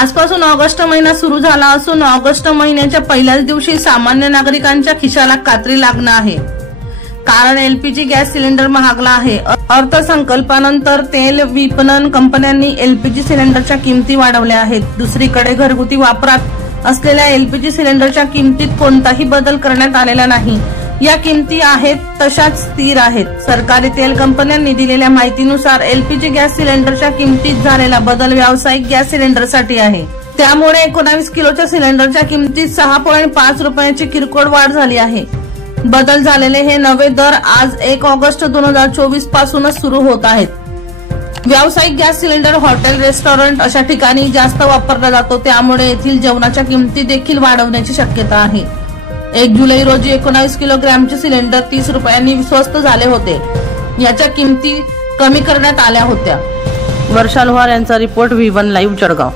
आजपासून ऑगस्ट महिना सुरू झाला असून ऑगस्ट महिन्याच्या पहिल्याच दिवशी सामान्य नागरिकांच्या खिशाला कात्री लागणार आहे। कारण एलपीजी गॅस सिलेंडर महागला आहे। अर्थसंकल्पानंतर तेल विपणन कंपन्यांनी एलपीजी सिलेंडरच्या किमती वाढवल्या आहेत। दुसरीकडे घरगुती वापरात असलेल्या एलपीजी सिलेंडरच्या किमतीत कोणताही बदल करण्यात आलेला नाही। या किमती आहेत तशाच स्थिर आहेत। सरकारी तेल कंपन्यांनी दिलेल्या माहितीनुसार एलपीजी गॅस सिलेंडरच्या किमतीत झालेला बदल व्यावसायिक गॅस सिलेंडरसाठी आहे। त्यामुळे 19 किलोच्या सिलेंडरच्या किमतीत 6.5 रुपयांची किरकोळ वाढ झाली आहे। बदल झालेले हे नवे दर आज 1 ऑगस्ट 2024 पासूनच सुरू होत आहेत। व्यावसायिक गॅस सिलेंडर हॉटेल, रेस्टॉरंट अशा ठिकाणी जास्त वापरला जातो, त्यामुळे येथील जेवणाच्या किमती देखील वाढवण्याची शक्यता आहे। 1 जुलै रोजी 19 किलोग्रॅमचे सिलेंडर 30 रुपयांनी स्वस्त झाले होते। याच्या किमती कमी करण्यात आल्या होत्या। वर्षा लोहार यांचा रिपोर्ट V1 लाईव्ह जळगाव।